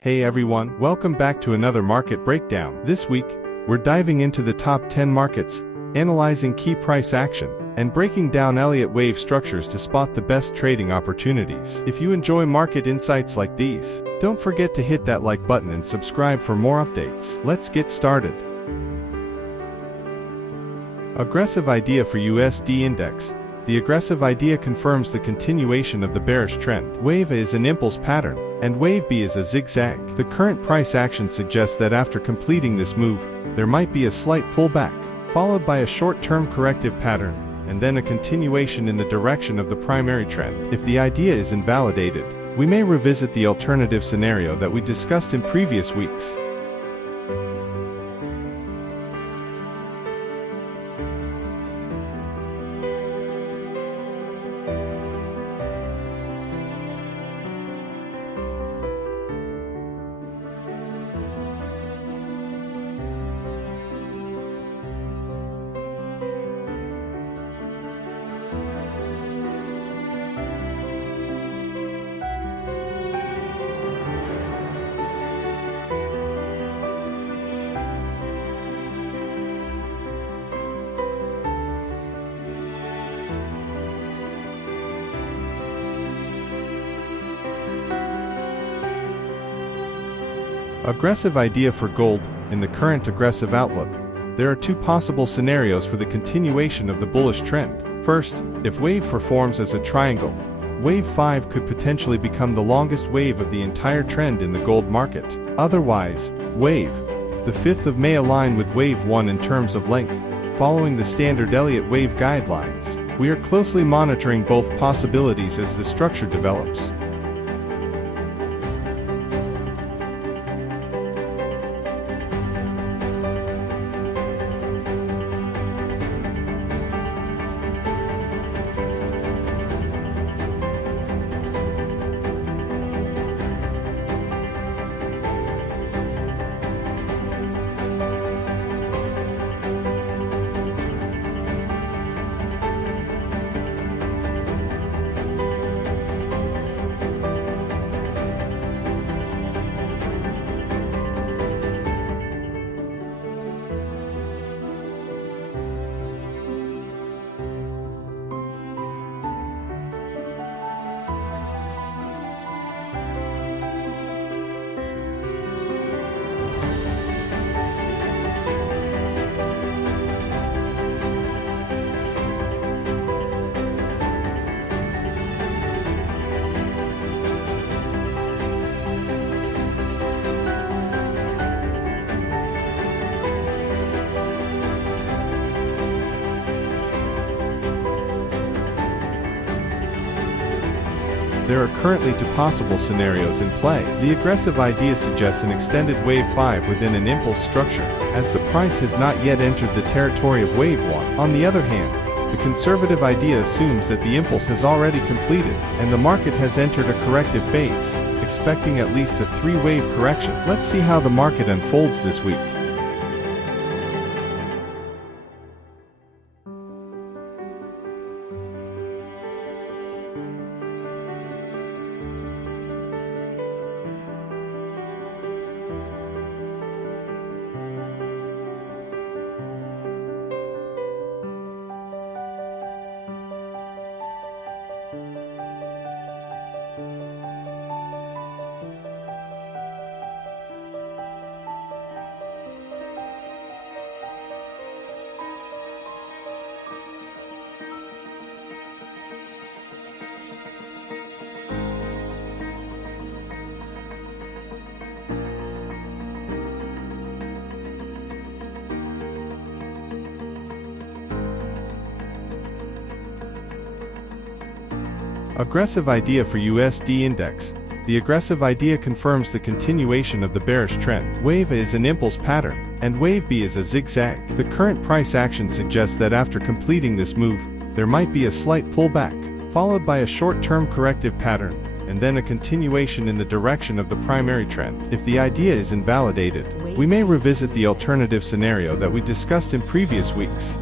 Hey everyone, welcome back to another market breakdown. This week, we're diving into the top 10 markets, analyzing key price action, and breaking down Elliott Wave structures to spot the best trading opportunities. If you enjoy market insights like these, don't forget to hit that like button and subscribe for more updates. Let's get started. Aggressive idea for USD index. The aggressive idea confirms the continuation of the bearish trend. Wave A is an impulse pattern, and Wave B is a zigzag. The current price action suggests that after completing this move, there might be a slight pullback, followed by a short-term corrective pattern, and then a continuation in the direction of the primary trend. If the idea is invalidated, we may revisit the alternative scenario that we discussed in previous weeks. Aggressive idea for gold. In the current aggressive outlook, there are two possible scenarios for the continuation of the bullish trend. First, if Wave 4 forms as a triangle, Wave 5 could potentially become the longest wave of the entire trend in the gold market. Otherwise, Wave, the 5th of May align with Wave 1 in terms of length, following the standard Elliott Wave guidelines. We are closely monitoring both possibilities as the structure develops. There are currently two possible scenarios in play. The aggressive idea suggests an extended Wave 5 within an impulse structure, as the price has not yet entered the territory of Wave 1. On the other hand, the conservative idea assumes that the impulse has already completed, and the market has entered a corrective phase, expecting at least a 3-wave correction. Let's see how the market unfolds this week. Aggressive idea for USD index. The aggressive idea confirms the continuation of the bearish trend. Wave A is an impulse pattern, and Wave B is a zigzag. The current price action suggests that after completing this move, there might be a slight pullback, followed by a short-term corrective pattern, and then a continuation in the direction of the primary trend. If the idea is invalidated, we may revisit the alternative scenario that we discussed in previous weeks.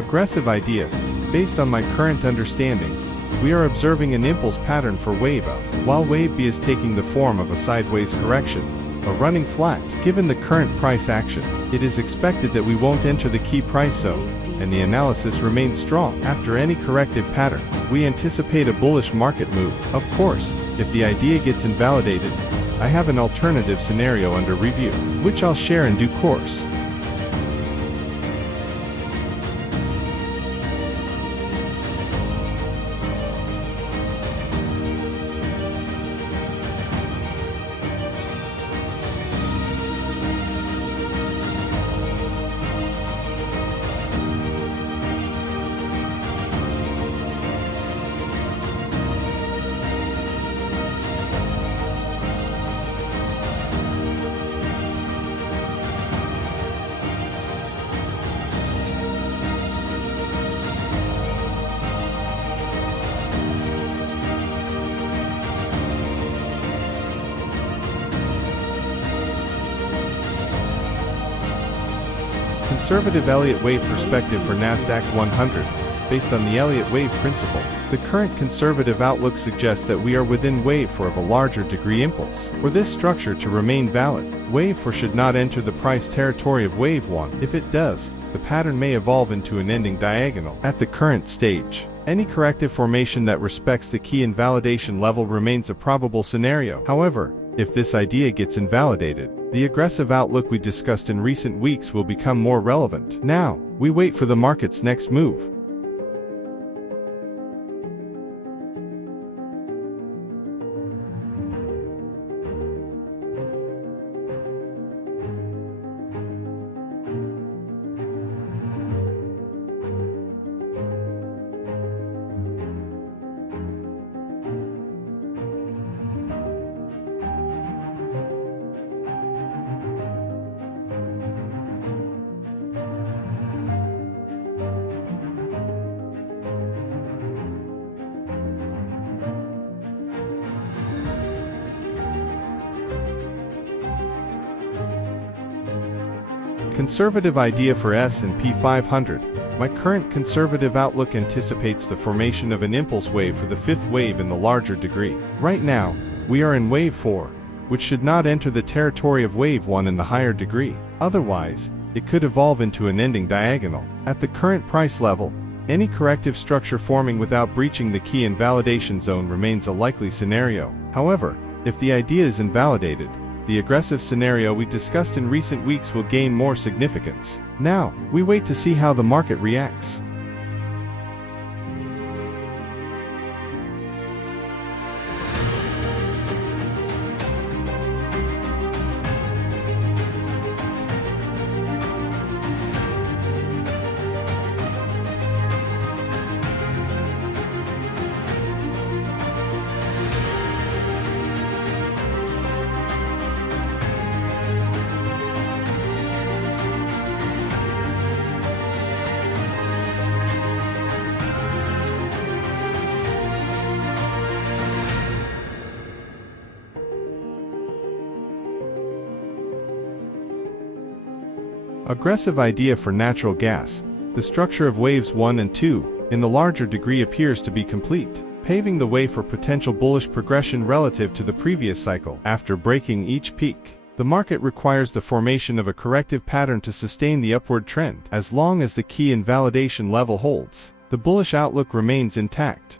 Aggressive idea. Based on my current understanding, we are observing an impulse pattern for wave up, while wave B is taking the form of a sideways correction, a running flat. Given the current price action, it is expected that we won't enter the key price zone, and the analysis remains strong. After any corrective pattern, we anticipate a bullish market move. Of course, if the idea gets invalidated, I have an alternative scenario under review, which I'll share in due course. Conservative Elliott Wave perspective for Nasdaq 100, based on the Elliott Wave principle. The current conservative outlook suggests that we are within wave 4 of a larger degree impulse. For this structure to remain valid, wave 4 should not enter the price territory of wave 1. If it does, the pattern may evolve into an ending diagonal. At the current stage, any corrective formation that respects the key invalidation level remains a probable scenario. However, if this idea gets invalidated, the aggressive outlook we discussed in recent weeks will become more relevant. Now, we wait for the market's next move. Conservative idea for S&P 500. My current conservative outlook anticipates the formation of an impulse wave for the fifth wave in the larger degree. Right now, we are in wave 4, which should not enter the territory of wave 1 in the higher degree. Otherwise, it could evolve into an ending diagonal. At the current price level, any corrective structure forming without breaching the key invalidation zone remains a likely scenario. However, if the idea is invalidated, the aggressive scenario we discussed in recent weeks will gain more significance. Now, we wait to see how the market reacts. Aggressive idea for natural gas. The structure of waves 1 and 2, in the larger degree, appears to be complete, paving the way for potential bullish progression relative to the previous cycle. After breaking each peak, the market requires the formation of a corrective pattern to sustain the upward trend. As long as the key invalidation level holds, the bullish outlook remains intact.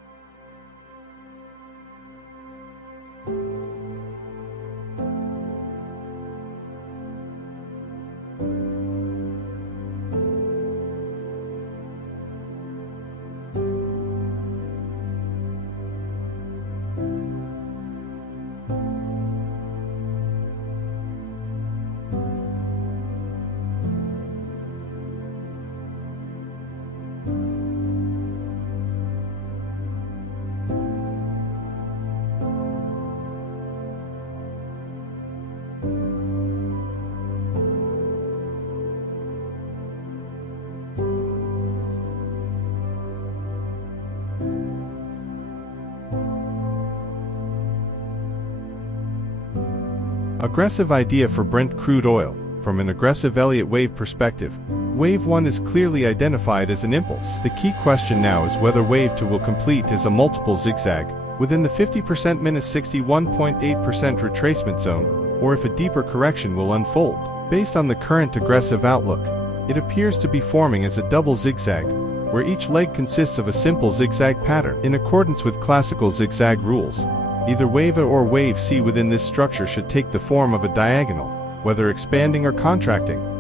Aggressive idea for Brent Crude Oil. From an aggressive Elliott Wave perspective, Wave 1 is clearly identified as an impulse. The key question now is whether Wave 2 will complete as a multiple zigzag within the 50% minus 61.8% retracement zone, or if a deeper correction will unfold. Based on the current aggressive outlook, it appears to be forming as a double zigzag, where each leg consists of a simple zigzag pattern. In accordance with classical zigzag rules, either Wave A or Wave C within this structure should take the form of a diagonal, whether expanding or contracting.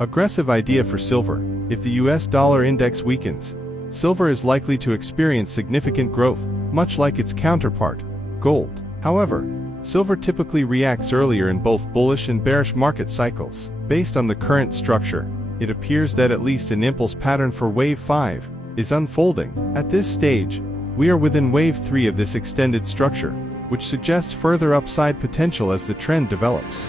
Aggressive idea for silver. If the US dollar index weakens, silver is likely to experience significant growth, much like its counterpart, gold. However, silver typically reacts earlier in both bullish and bearish market cycles. Based on the current structure, it appears that at least an impulse pattern for Wave 5 is unfolding. At this stage, we are within Wave 3 of this extended structure, which suggests further upside potential as the trend develops.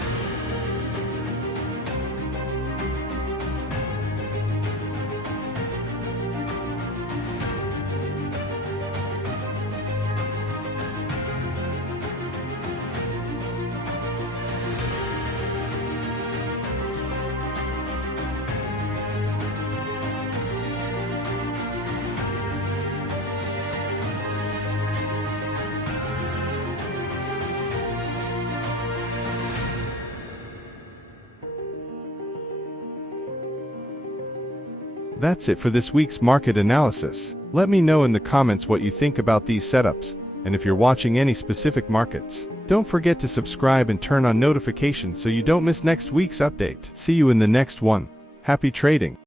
That's it for this week's market analysis. Let me know in the comments what you think about these setups, and if you're watching any specific markets. Don't forget to subscribe and turn on notifications so you don't miss next week's update. See you in the next one. Happy trading!